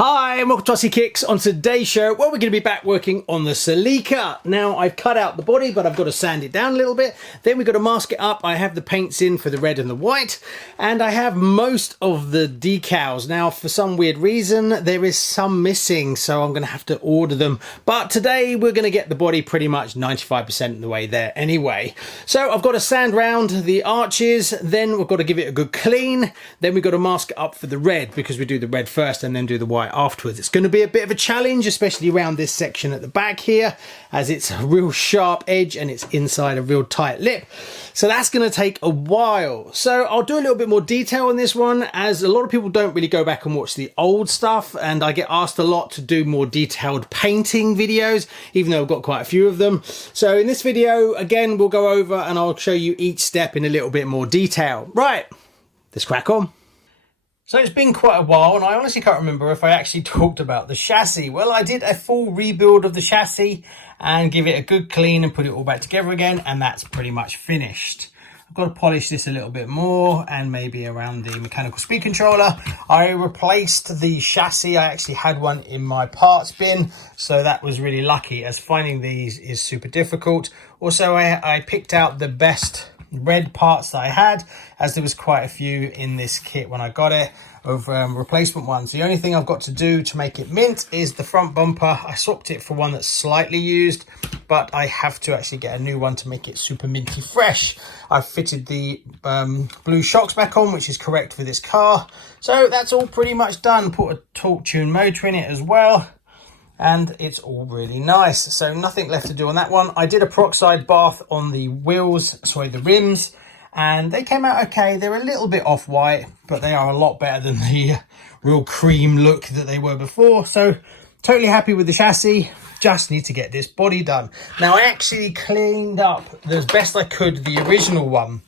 Hi, and welcome to RCKicks. On today's show, well, we're going to be back working on the Celica. Now, I've cut out the body, but I've got to sand it down a little bit. Then we've got to mask it up. I have the paints in for the red and the white, and I have most of the decals. Now, for some weird reason, there is some missing, so I'm going to have to order them. But today, we're going to get the body pretty much 95% of the way there anyway. So I've got to sand round the arches, then we've got to give it a good clean. Then we've got to mask it up for the red, because we do the red first and then do the white afterwards. It's going to be a bit of a challenge, especially around this section at the back here, as it's a real sharp edge and it's inside a real tight lip. So that's going to take a while. So I'll do a little bit more detail on this one, as a lot of people don't really go back and watch the old stuff, and I get asked a lot to do more detailed painting videos, even though I've got quite a few of them. So in this video, again, we'll go over and I'll show you each step in a little bit more detail. Right, let's crack on. So it's been quite a while, and I honestly can't remember if I actually talked about the chassis. Well, I did a full rebuild of the chassis and give it a good clean and put it all back together again, and that's pretty much finished. I've got to polish this a little bit more, and maybe around the mechanical speed controller. I replaced the chassis. I actually had one in my parts bin, so that was really lucky, as finding these is super difficult. Also, I picked out the best red parts that I had, as there was quite a few in this kit when I got it of replacement ones. The only thing I've got to do to make it mint is the front bumper. I swapped it for one that's slightly used, but I have to actually get a new one to make it super minty fresh. I've fitted the blue shocks back on, which is correct for this car. So that's all pretty much done. Put a torque tune motor in it as well, and it's all really nice. So nothing left to do on that one. I did a peroxide bath on the wheels, sorry, the rims, and they came out okay. They're a little bit off-white, but they are a lot better than the real cream look that they were before. So totally happy with the chassis. Just need to get this body done. Now, I actually cleaned up as best I could the original one,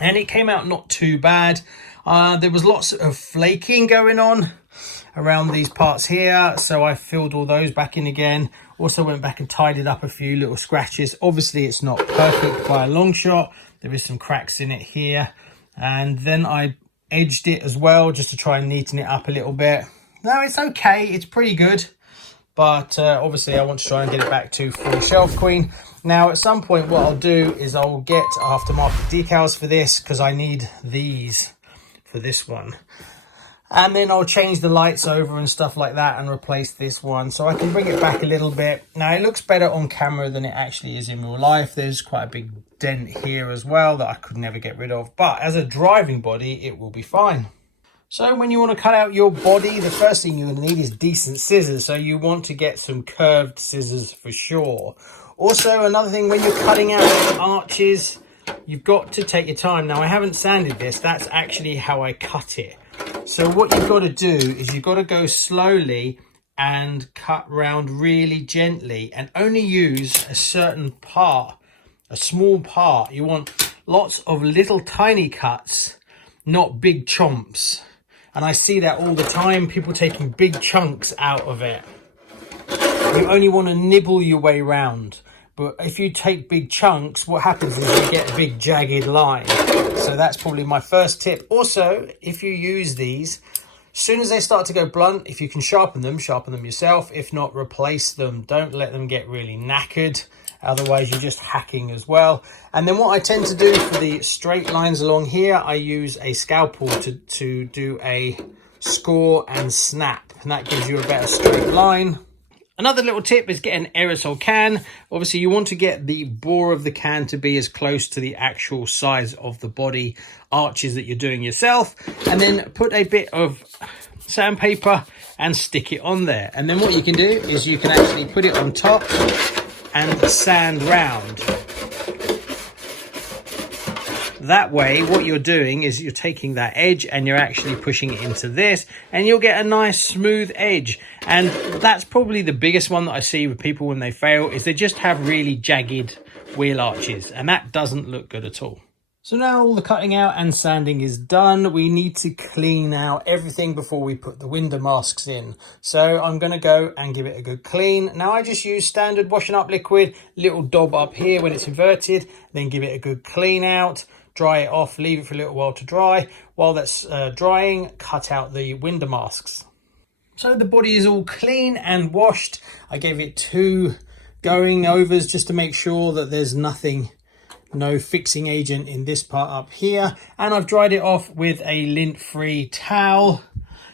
and it came out not too bad. There was lots of flaking going on around these parts here, so I filled all those back in again. Also went back and tidied up a few little scratches. Obviously it's not perfect by a long shot. There is some cracks in it here, and then I edged it as well just to try and neaten it up a little bit. No, it's okay, it's pretty good, but obviously I want to try and get it back to full shelf queen. Now at some point what I'll do is I'll get aftermarket decals for this, because I need these for this one. And then I'll change the lights over and stuff like that and replace this one, so I can bring it back a little bit. Now, it looks better on camera than it actually is in real life. There's quite a big dent here as well that I could never get rid of. But as a driving body, it will be fine. So when you want to cut out your body, the first thing you're going to need is decent scissors. So you want to get some curved scissors for sure. Also, another thing, when you're cutting out the arches, you've got to take your time. Now, I haven't sanded this. That's actually how I cut it. So what you've got to do is you've got to go slowly and cut round really gently, and only use a certain part, a small part. You want lots of little tiny cuts, not big chomps. And I see that all the time, people taking big chunks out of it. You only want to nibble your way round. But if you take big chunks, what happens is you get a big jagged line. So that's probably my first tip. Also, if you use these, as soon as they start to go blunt, if you can sharpen them yourself. If not, replace them. Don't let them get really knackered. Otherwise, you're just hacking as well. And then what I tend to do for the straight lines along here, I use a scalpel to do a score and snap. And that gives you a better straight line. Another little tip is get an aerosol can. Obviously, you want to get the bore of the can to be as close to the actual size of the body arches that you're doing yourself. And then put a bit of sandpaper and stick it on there. And then what you can do is you can actually put it on top and sand round. That way, what you're doing is you're taking that edge and you're actually pushing it into this, and you'll get a nice smooth edge. And that's probably the biggest one that I see with people when they fail, is they just have really jagged wheel arches, and that doesn't look good at all. So now all the cutting out and sanding is done. We need to clean out everything before we put the window masks in. So I'm going to go and give it a good clean. Now I just use standard washing up liquid, little dob up here when it's inverted, then give it a good clean out. Dry it off, leave it for a little while to dry. While that's drying, cut out the window masks. So the body is all clean and washed. I gave it 2 going overs just to make sure that there's nothing, no fixing agent in this part up here. And I've dried it off with a lint-free towel.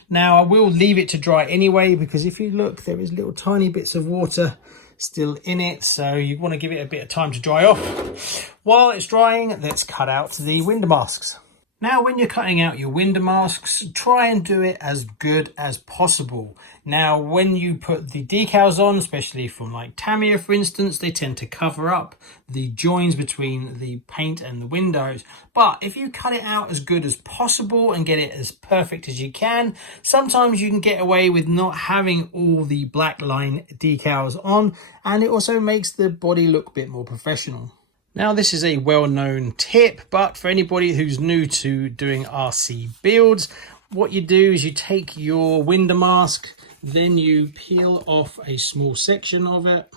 Now I will leave it to dry anyway, because if you look, there is little tiny bits of water still in it. So you want to give it a bit of time to dry off. While it's drying, let's cut out the window masks. Now, when you're cutting out your window masks, try and do it as good as possible. Now, when you put the decals on, especially from like Tamiya, for instance, they tend to cover up the joins between the paint and the windows. But if you cut it out as good as possible and get it as perfect as you can, sometimes you can get away with not having all the black line decals on, and it also makes the body look a bit more professional. Now, this is a well-known tip, but for anybody who's new to doing RC builds, what you do is you take your window mask, then you peel off a small section of it,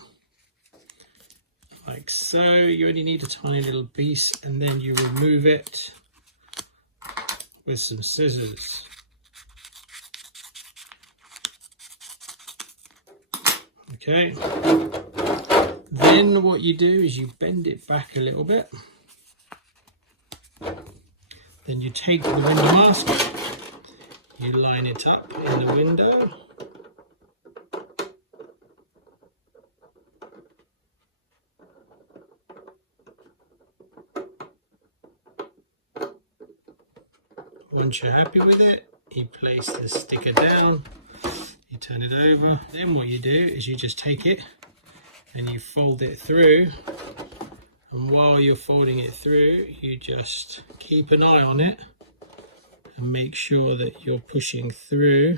like so. You only need a tiny little piece, and then you remove it with some scissors. Okay. Then what you do is you bend it back a little bit. Then you take the window mask, you line it up in the window. Once you're happy with it, you place the sticker down, you turn it over. Then what you do is you just take it and you fold it through, and while you're folding it through, you just keep an eye on it and make sure that you're pushing through,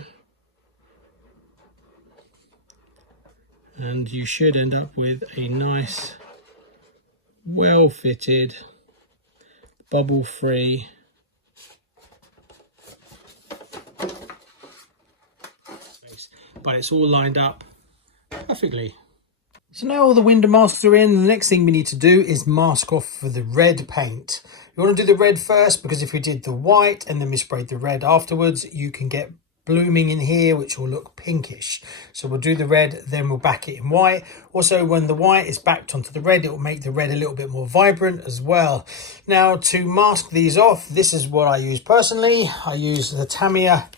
and you should end up with a nice, well-fitted, bubble-free but it's all lined up perfectly. So now all the window masks are in, the next thing we need to do is mask off for the red paint. You want to do the red first, because if we did the white and then we sprayed the red afterwards, you can get blooming in here, which will look pinkish. So we'll do the red, then we'll back it in white. Also, when the white is backed onto the red, it will make the red a little bit more vibrant as well. Now, to mask these off, this is what I use personally. I use the Tamiya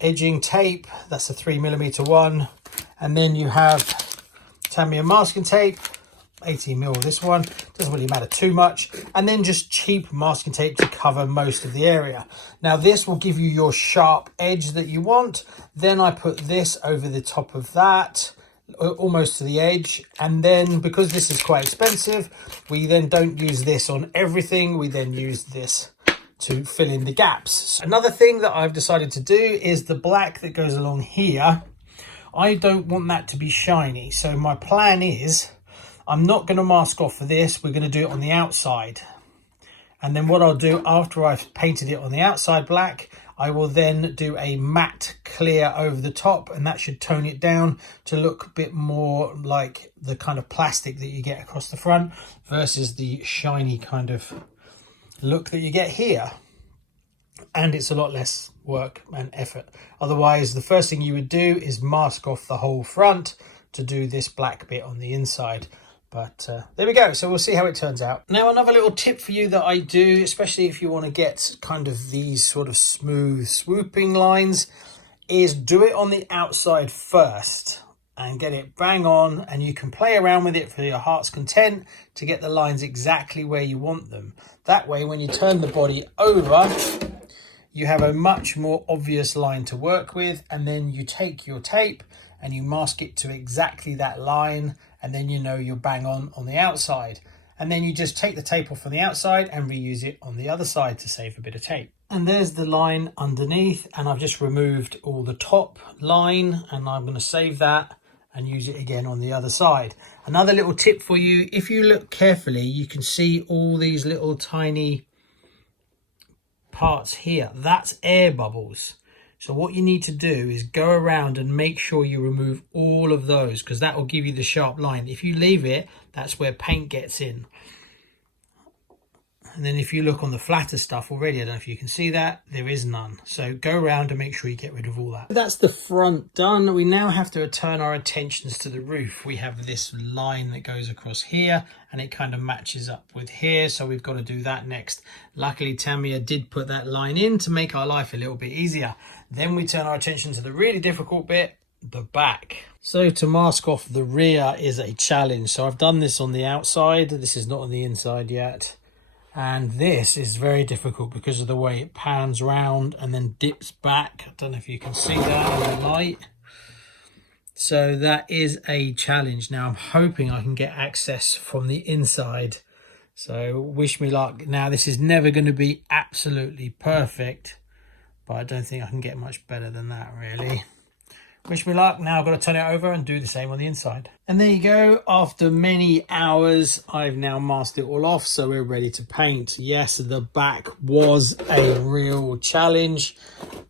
edging tape, that's a 3mm one, and then you have Tamiya masking tape, 18mm this one, doesn't really matter too much, and then just cheap masking tape to cover most of the area. Now this will give you your sharp edge that you want. Then I put this over the top of that, almost to the edge, and then because this is quite expensive, we then don't use this on everything, we then use this to fill in the gaps. Another thing that I've decided to do is the black that goes along here. I don't want that to be shiny, so my plan is I'm not going to mask off for this. We're going to do it on the outside, and then what I'll do after I've painted it on the outside black, I will then do a matte clear over the top, and that should tone it down to look a bit more like the kind of plastic that you get across the front versus the shiny kind of look that you get here. And it's a lot less work and effort. Otherwise, the first thing you would do is mask off the whole front to do this black bit on the inside. But there we go. So we'll see how it turns out. Now, another little tip for you that I do, especially if you want to get kind of these sort of smooth swooping lines, is do it on the outside first and get it bang on, and you can play around with it for your heart's content to get the lines exactly where you want them. That way, when you turn the body over, you have a much more obvious line to work with, and then you take your tape and you mask it to exactly that line, and then you know you're bang on the outside. And then you just take the tape off on the outside and reuse it on the other side to save a bit of tape. And there's the line underneath, and I've just removed all the top line, and I'm going to save that and use it again on the other side. Another little tip for you, if you look carefully, you can see all these little tiny parts here. That's air bubbles. So what you need to do is go around and make sure you remove all of those, because that will give you the sharp line. If you leave it, that's where paint gets in. And then if you look on the flatter stuff already, I don't know if you can see that, there is none. So go around and make sure you get rid of all that. That's the front done. We now have to turn our attentions to the roof. We have this line that goes across here and it kind of matches up with here. So we've got to do that next. Luckily, Tamiya did put that line in to make our life a little bit easier. Then we turn our attention to the really difficult bit, the back. So to mask off the rear is a challenge. So I've done this on the outside. This is not on the inside yet. And this is very difficult because of the way it pans round and then dips back. I don't know if you can see that in the light. So that is a challenge. Now I'm hoping I can get access from the inside. So wish me luck. Now this is never going to be absolutely perfect, but I don't think I can get much better than that really. Wish me luck. Now I've got to turn it over and do the same on the inside. And there you go. After many hours, I've now masked it all off, so we're ready to paint. Yes, the back was a real challenge,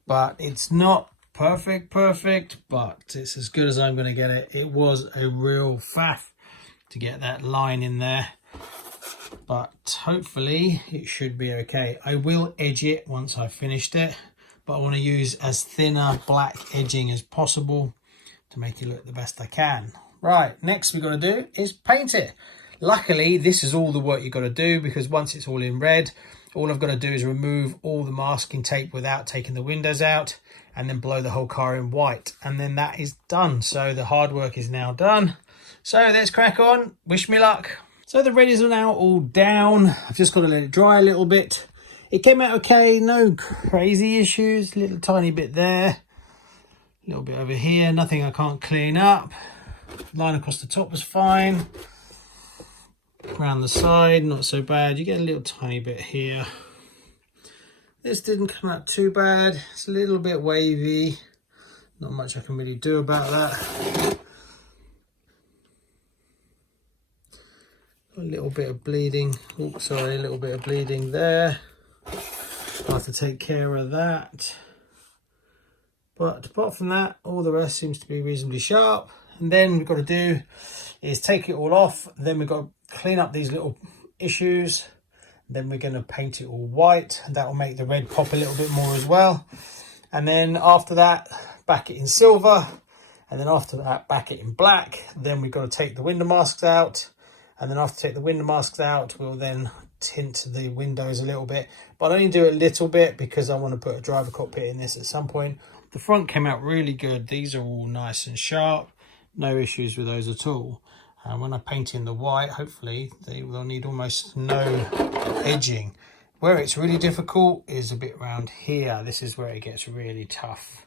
but it's not perfect, but it's as good as I'm going to get it. It was a real faff to get that line in there, but hopefully it should be okay. I will edge it once I've finished it, but I want to use as thinner black edging as possible to make it look the best I can. Right, next we've got to do is paint it. Luckily, this is all the work you've got to do, because once it's all in red, all I've got to do is remove all the masking tape without taking the windows out and then blow the whole car in white. And then that is done. So the hard work is now done. So let's crack on. Wish me luck. So the red is now all down. I've just got to let it dry a little bit. It came out okay, no crazy issues, little tiny bit there, a little bit over here, nothing I can't clean up. Line across the top was fine. Around the side, not so bad. You get a little tiny bit here. This didn't come out too bad. It's a little bit wavy. Not much I can really do about that. A little bit of bleeding. Oops, sorry, a little bit of bleeding there. I'll have to take care of that. But apart from that, all the rest seems to be reasonably sharp. And then we've got to do is take it all off. Then we've got to clean up these little issues. Then we're going to paint it all white, and that will make the red pop a little bit more as well. And then after that, back it in silver. And then after that, back it in black. Then we've got to take the window masks out. And then after take the window masks out, we'll then tint the windows a little bit, but I only do a little bit because I want to put a driver cockpit in this at some point. The front came out really good. These are all nice and sharp, no issues with those at all. And when I paint in the white, hopefully they will need almost no edging. Where it's really difficult is a bit around here. This is where it gets really tough.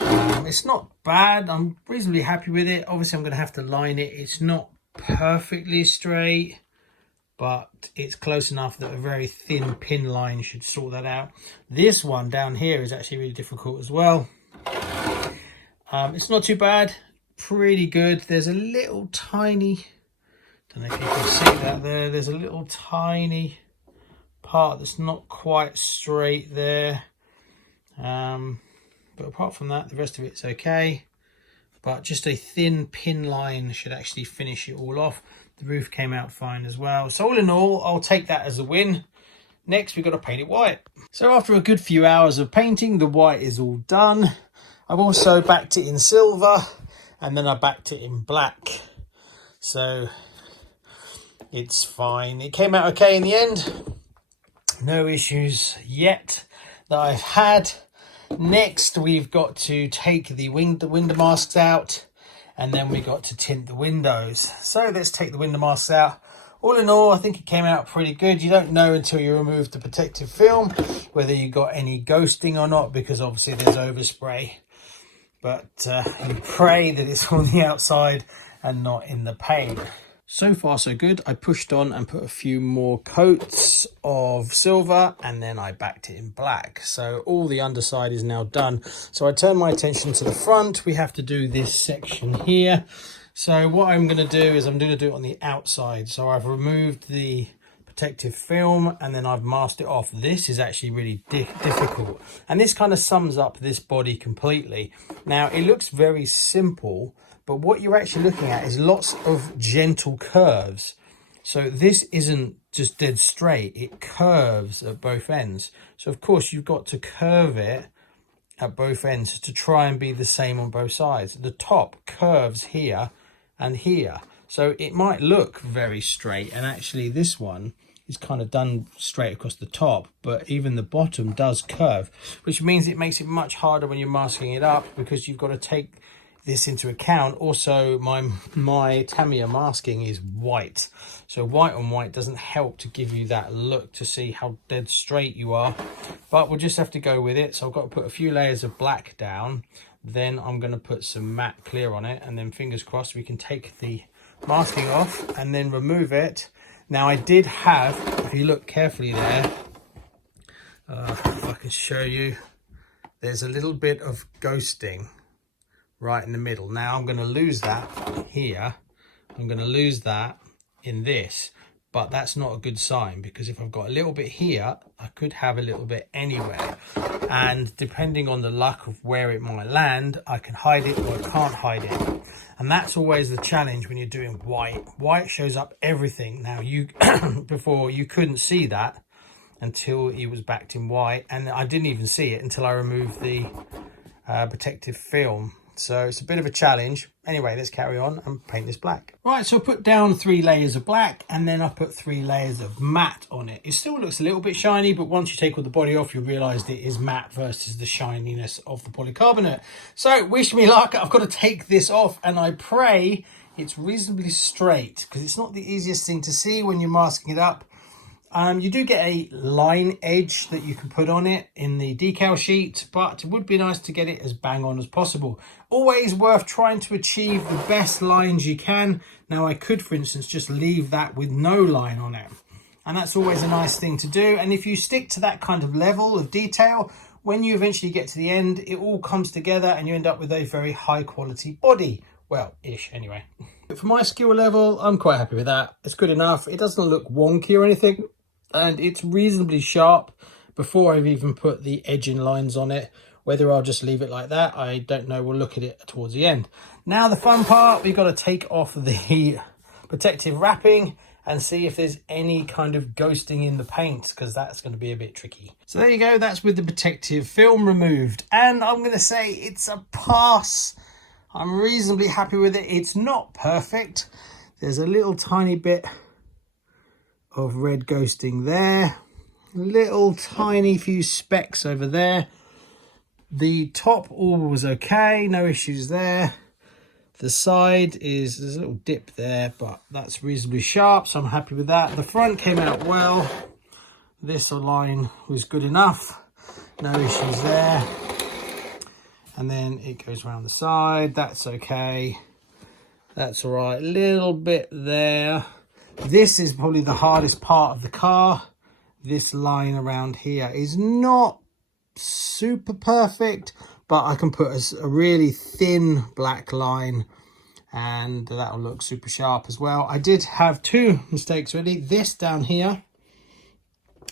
It's not bad. I'm reasonably happy with it. Obviously I'm going to have to line it. It's not perfectly straight, but it's close enough that a very thin pin line should sort that out. This one down here is actually really difficult as well. It's not too bad, pretty good. There's a little tiny, don't know if you can see that there, there's a little tiny part that's not quite straight there. But apart from that, the rest of it's okay. But just a thin pin line should actually finish it all off. The roof came out fine as well. So all in all, I'll take that as a win. Next, we've got to paint it white. So after a good few hours of painting, the white is all done. I've also backed it in silver, and then I backed it in black. So it's fine. It came out okay in the end. No issues yet that I've had. Next, we've got to take the window masks out, and then we got to tint the windows. So let's take the window masks out. All in all, I think it came out pretty good. You don't know until you remove the protective film whether you got any ghosting or not, because obviously there's overspray. But you pray that it's on the outside and not in the paint. So far so good. I pushed on and put a few more coats of silver, and then I backed it in black. So all the underside is now done. So I turn my attention to the front. We have to do this section here. So what I'm going to do is I'm going to do it on the outside. So I've removed the protective film and then I've masked it off. This is actually really difficult. And this kind of sums up this body completely. Now it looks very simple, but what you're actually looking at is lots of gentle curves. So this isn't just dead straight. It curves at both ends. So of course you've got to curve it at both ends to try and be the same on both sides. The top curves here and here. So it might look very straight, and actually this one is kind of done straight across the top, but even the bottom does curve, which means it makes it much harder when you're masking it up, because you've got to take this into account. Also, my Tamiya masking is white, so white on white doesn't help to give you that look to see how dead straight you are, but we'll just have to go with it. So I've got to put a few layers of black down, then I'm going to put some matte clear on it, and then fingers crossed we can take the masking off and then remove it. Now I did have, if you look carefully there, if I can show you, there's a little bit of ghosting right in the middle. Now I'm going to lose that here, I'm going to lose that in this, but that's not a good sign, because if I've got a little bit here, I could have a little bit anywhere, and depending on the luck of where it might land, I can hide it or I can't hide it. And that's always the challenge when you're doing white. White shows up everything. Now you before you couldn't see that until it was backed in white, and I didn't even see it until I removed the protective film. So it's a bit of a challenge. Anyway, let's carry on and paint this black. Right, so I put down 3 layers of black, and then I put 3 layers of matte on it. It still looks a little bit shiny, but once you take all the body off, you'll realise it is matte versus the shininess of the polycarbonate. So wish me luck. I've got to take this off, and I pray it's reasonably straight, because it's not the easiest thing to see when you're masking it up. You do get a line edge that you can put on it in the decal sheet, but it would be nice to get it as bang on as possible. Always worth trying to achieve the best lines you can. Now I could, for instance, just leave that with no line on it, and that's always a nice thing to do. And if you stick to that kind of level of detail, when you eventually get to the end, it all comes together and you end up with a very high quality body. Well, ish anyway. For my skill level, I'm quite happy with that. It's good enough. It doesn't look wonky or anything, and it's reasonably sharp before I've even put the edging lines on it. Whether I'll just leave it like that, I don't know. We'll look at it towards the end. Now the fun part, we've got to take off the protective wrapping and see if there's any kind of ghosting in the paint, because that's going to be a bit tricky. So there you go, that's with the protective film removed, and I'm going to say it's a pass. I'm reasonably happy with it. It's not perfect. There's a little tiny bit of red ghosting there, little tiny few specks over there. The top all was okay, no issues there. The side there's a little dip there, but that's reasonably sharp, so I'm happy with that. The front came out well. This line was good enough, no issues there. And then it goes around the side, that's okay, that's all right. Little bit there. This is probably the hardest part of the car. This line around here is not super perfect, but I can put a really thin black line and that'll look super sharp as well. I did have 2 mistakes really. This down here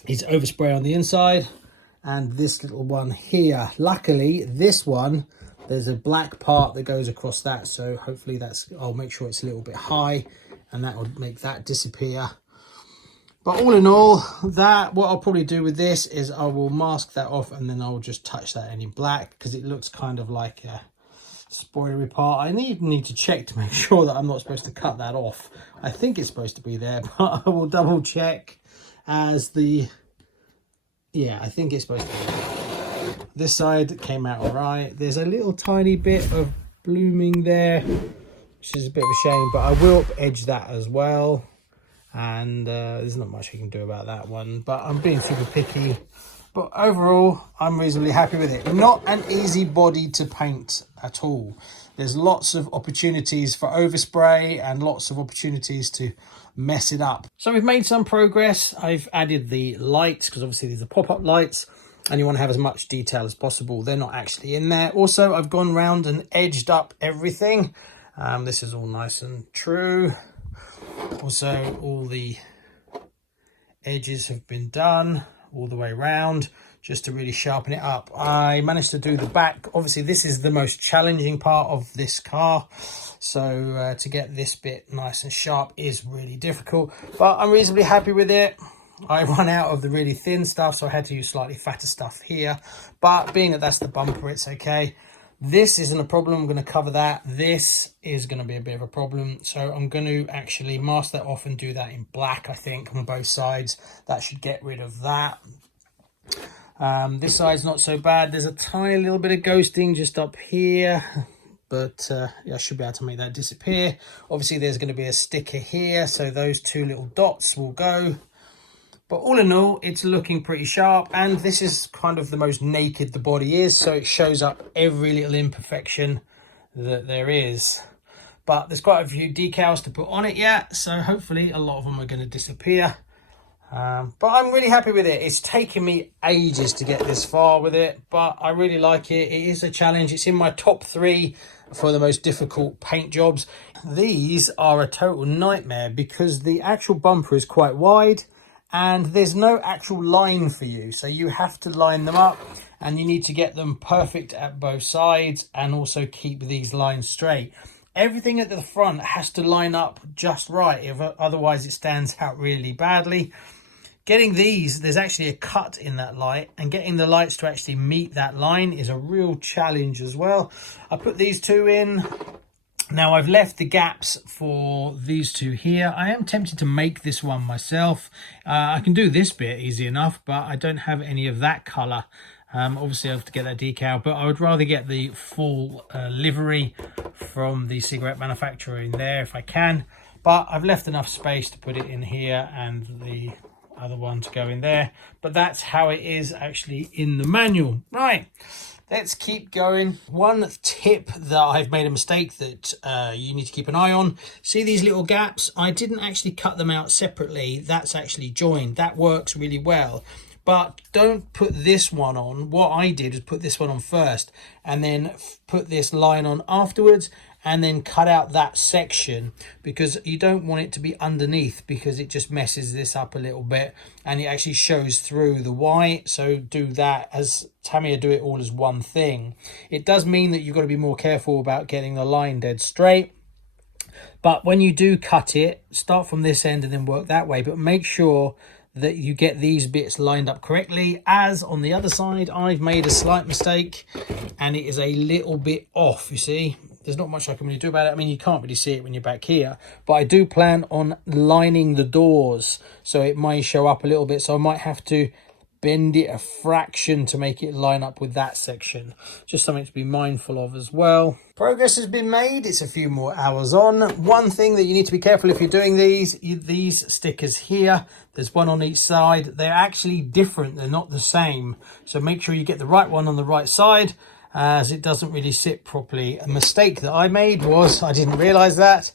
is overspray on the inside, and this little one here. Luckily, this one, there's a black part that goes across that, so hopefully I'll make sure it's a little bit high, and that will make that disappear. But all in all, what I'll probably do with this is I will mask that off, and then I'll just touch that in black, because it looks kind of like a spoilery part. I need to check to make sure that I'm not supposed to cut that off. I think it's supposed to be there, but I will double check as yeah, I think it's supposed to be there. This side came out all right. There's a little tiny bit of blooming there, which is a bit of a shame, but I will edge that as well. And there's not much I can do about that one, but I'm being super picky. But overall, I'm reasonably happy with it. Not an easy body to paint at all. There's lots of opportunities for overspray and lots of opportunities to mess it up. So we've made some progress. I've added the lights, because obviously these are pop-up lights, and you want to have as much detail as possible. They're not actually in there. Also, I've gone round and edged up everything. This is all nice and true. Also, all the edges have been done all the way around. just to really sharpen it up. I managed to do the back. Obviously this is the most challenging part of this car, so to get this bit nice and sharp is really difficult, but I'm reasonably happy with it. I run out of the really thin stuff, so I had to use slightly fatter stuff here, but being that that's the bumper, it's okay. This isn't a problem. I'm going to cover that. This is going to be a bit of a problem, so I'm going to actually mask that off and do that in black, I think, on both sides. That should get rid of that. This side's not so bad. There's a tiny little bit of ghosting just up here, but yeah, I should be able to make that disappear. Obviously there's going to be a sticker here, so those two little dots will go. But all in all, it's looking pretty sharp, and this is kind of the most naked the body is, so it shows up every little imperfection that there is. But there's quite a few decals to put on it yet, so hopefully a lot of them are going to disappear. But I'm really happy with it. It's taken me ages to get this far with it, but I really like it. It is a challenge. It's in my top 3 for the most difficult paint jobs. These are a total nightmare because the actual bumper is quite wide, and there's no actual line for you, so you have to line them up, and you need to get them perfect at both sides and also keep these lines straight. Everything at the front has to line up just right, otherwise it stands out really badly. Getting these, there's actually a cut in that light, and getting the lights to actually meet that line is a real challenge as well. I put these two in. Now I've left the gaps for these two here. I am tempted to make this one myself. I can do this bit easy enough, but I don't have any of that colour. Obviously I have to get that decal, but I would rather get the full livery from the cigarette manufacturer in there if I can. But I've left enough space to put it in here and the other one to go in there. But that's how it is actually in the manual. Right. Let's keep going. One tip that I've made a mistake that you need to keep an eye on. See these little gaps? I didn't actually cut them out separately. That's actually joined. That works really well. But don't put this one on. What I did is put this one on first and then put this line on afterwards, and then cut out that section because you don't want it to be underneath, because it just messes this up a little bit and it actually shows through the white. So do that, as Tamiya do it all as one thing. It does mean that you've got to be more careful about getting the line dead straight. But when you do cut it, start from this end and then work that way. But make sure that you get these bits lined up correctly, as on the other side I've made a slight mistake and it is a little bit off, you see. There's not much I can really do about it. I mean, you can't really see it when you're back here, but I do plan on lining the doors, so it might show up a little bit, so I might have to bend it a fraction to make it line up with that section. Just something to be mindful of as well. Progress has been made. It's a few more hours on. One thing that you need to be careful if you're doing these stickers here, there's one on each side. They're actually different. They're not the same. So make sure you get the right one on the right side, as it doesn't really sit properly. A mistake that I made was I didn't realize that,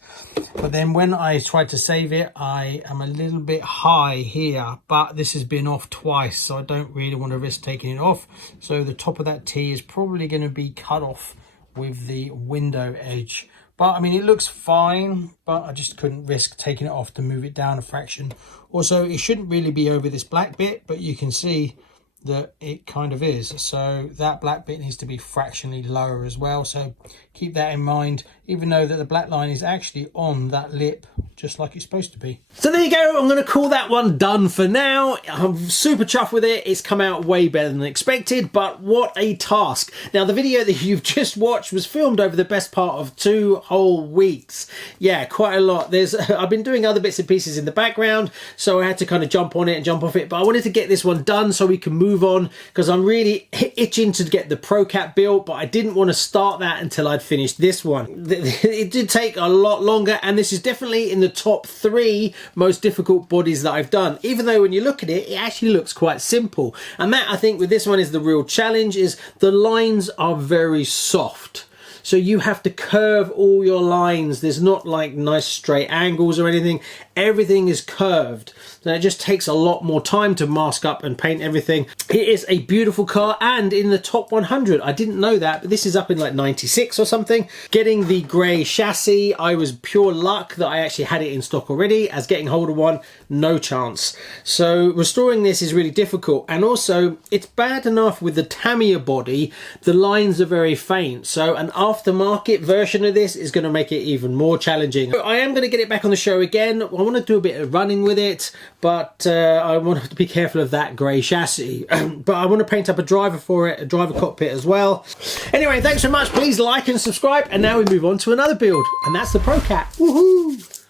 but then when I tried to save it, I am a little bit high here, but this has been off twice, so I don't really want to risk taking it off. So the top of that T is probably going to be cut off with the window edge. But I mean, it looks fine, but I just couldn't risk taking it off to move it down a fraction. Also, it shouldn't really be over this black bit, but you can see that it kind of is, so that black bit needs to be fractionally lower as well, so keep that in mind, even though that the black line is actually on that lip just like it's supposed to be. So there you go, I'm going to call that one done for now. I'm super chuffed with it. It's come out way better than expected, but what a task. Now the video that you've just watched was filmed over the best part of 2 whole weeks. Yeah, quite a lot. I've been doing other bits and pieces in the background, so I had to kind of jump on it and jump off it, but I wanted to get this one done so we can move on, because I'm really itching to get the Pro Cap built, but I didn't want to start that until I'd finished this one. It did take a lot longer, and this is definitely in the top 3 most difficult bodies that I've done, even though when you look at it, it actually looks quite simple. And that, I think, with this one is the real challenge, is the lines are very soft. so you have to curve all your lines. There's not like nice straight angles or anything. Everything is curved, so it just takes a lot more time to mask up and paint everything. It is a beautiful car and in the top 100. I didn't know that, but this is up in like 96 or something. Getting the grey chassis, I was pure luck that I actually had it in stock already. As getting hold of one, no chance. So restoring this is really difficult, and also it's bad enough with the Tamiya body, the lines are very faint, so an aftermarket version of this is going to make it even more challenging. So I am going to get it back on the show again. I want to do a bit of running with it, but I want to be careful of that grey chassis. But I want to paint up a driver for it, a driver cockpit as well. Anyway, thanks so much. Please like and subscribe, and now we move on to another build, and that's the Pro Cat. Woohoo!